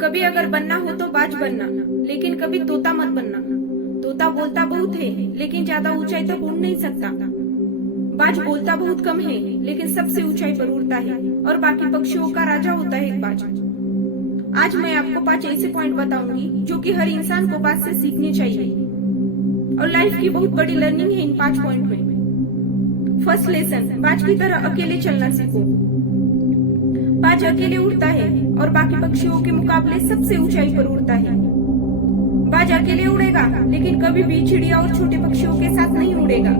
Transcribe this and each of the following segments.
कभी अगर बनना हो तो बाज बनना, लेकिन कभी तोता मत बनना। तोता बोलता बहुत है, लेकिन ज्यादा ऊंचाई तक उड़ नहीं सकता। बाज बोलता बहुत कम है, लेकिन सबसे ऊंचाई पर उड़ता है और बाकी पक्षियों का राजा होता है एक बाज। आज मैं आपको 5 ऐसे पॉइंट बताऊंगी जो कि हर इंसान को बाज से सीखने चाहिए और लाइफ की बहुत बड़ी लर्निंग है इन 5 पॉइंट में। फर्स्ट लेसन, बाज की तरह अकेले चलना सीखो। बाज अकेले उड़ता है और बाकी पक्षियों के मुकाबले सबसे ऊंचाई पर उड़ता है। बाज अकेले उड़ेगा, लेकिन कभी भी चिड़िया और छोटे पक्षियों के साथ नहीं उड़ेगा।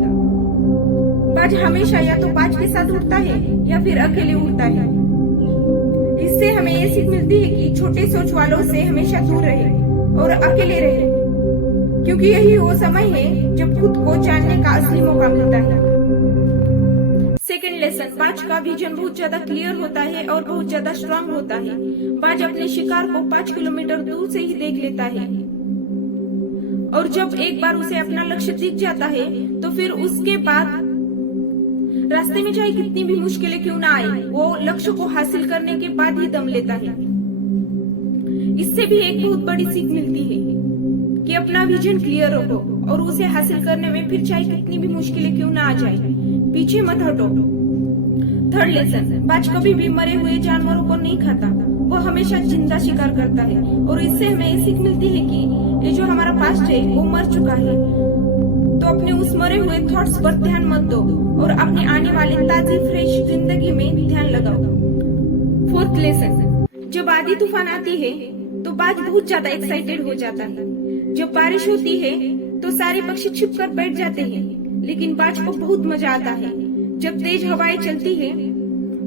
बाज हमेशा या तो बाज के साथ उड़ता है या फिर अकेले उड़ता है। इससे हमें ये सीख मिलती है कि छोटे सोच वालों से हमेशा दूर रहे और अकेले रहे, क्योंकि यही वो समय है जब खुद को जानने का असली मौका मिलता है। सेकेंड लेसन, बाज का विजन बहुत ज्यादा क्लियर होता है और बहुत ज्यादा स्ट्रांग होता है। बाज अपने शिकार को 5 किलोमीटर दूर से ही देख लेता है और जब एक बार उसे अपना लक्ष्य दिख जाता है तो फिर उसके बाद रास्ते में चाहे कितनी भी मुश्किलें क्यों ना आए, वो लक्ष्य को हासिल करने के बाद ही दम लेता है। इससे भी एक बहुत बड़ी सीख मिलती है कि अपना विजन क्लियर रखो और उसे हासिल करने में फिर चाहे कितनी भी मुश्किलें क्यों ना आ जाए, पीछे मत हटो। थर्ड लेसन, बाज कभी भी मरे हुए जानवरों को नहीं खाता, वो हमेशा जिंदा शिकार करता है और इससे हमें ये सीख मिलती है कि ये जो हमारा पास्ट है वो मर चुका है, तो अपने उस मरे हुए थॉट्स पर ध्यान मत दो और अपने आने वाले ताजी फ्रेश जिंदगी में ध्यान लगाओ। फोर्थ लेसन, जब आंधी तूफान आती है तो बाज बहुत ज्यादा एक्साइटेड हो जाता है। जब बारिश होती है तो सारे पक्षी छिपकर बैठ जाते हैं, लेकिन बाज को बहुत मजा आता है। जब तेज हवाएं चलती है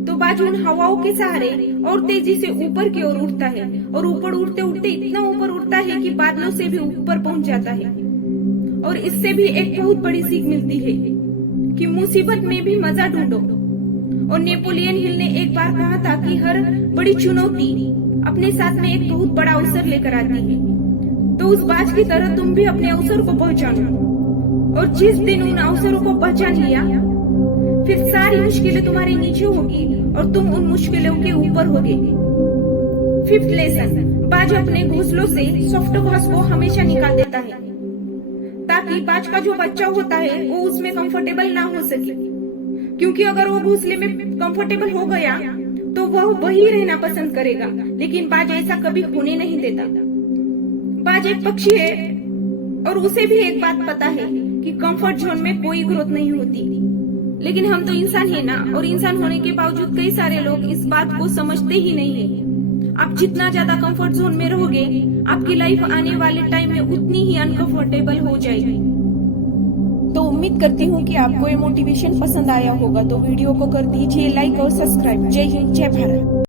तो बाज उन हवाओं के सहारे और तेजी से ऊपर की ओर उड़ता है और ऊपर उड़ते उड़ते इतना ऊपर उड़ता है कि बादलों से भी ऊपर पहुंच जाता है। और इससे भी एक बहुत बड़ी सीख मिलती है कि मुसीबत में भी मजा ढूंढो। और नेपोलियन हिल ने एक बार कहा था कि हर बड़ी चुनौती अपने साथ में एक बहुत बड़ा अवसर लेकर आती है, तो उस बाज की तरह तुम भी अपने अवसर को पहचानो और जिस दिन उन अवसरों को पहचान लिया फिर सारी मुश्किलें तुम्हारे नीचे होगी और तुम उन मुश्किलों के ऊपर होगे। फिफ्थ लेसन, बाज अपने घोंसलों से सॉफ्ट घास को हमेशा निकाल देता है ताकि बाज का जो बच्चा होता है वो उसमें कंफर्टेबल ना हो सके, क्योंकि अगर वो घोंसले में कंफर्टेबल हो गया तो वह वही रहना पसंद करेगा, लेकिन बाज ऐसा कभी होने नहीं देता। बाज एक पक्षी है और उसे भी एक बात पता है कि कंफर्ट जोन में कोई ग्रोथ नहीं होती, लेकिन हम तो इंसान है ना, और इंसान होने के बावजूद कई सारे लोग इस बात को समझते ही नहीं है। आप जितना ज्यादा कंफर्ट जोन में रहोगे, आपकी लाइफ आने वाले टाइम में उतनी ही अनकंफर्टेबल हो जाएगी। तो उम्मीद करती हूँ कि आपको ये मोटिवेशन पसंद आया होगा, तो वीडियो को कर दीजिए लाइक और सब्सक्राइब। जय हिंद, जय भारत।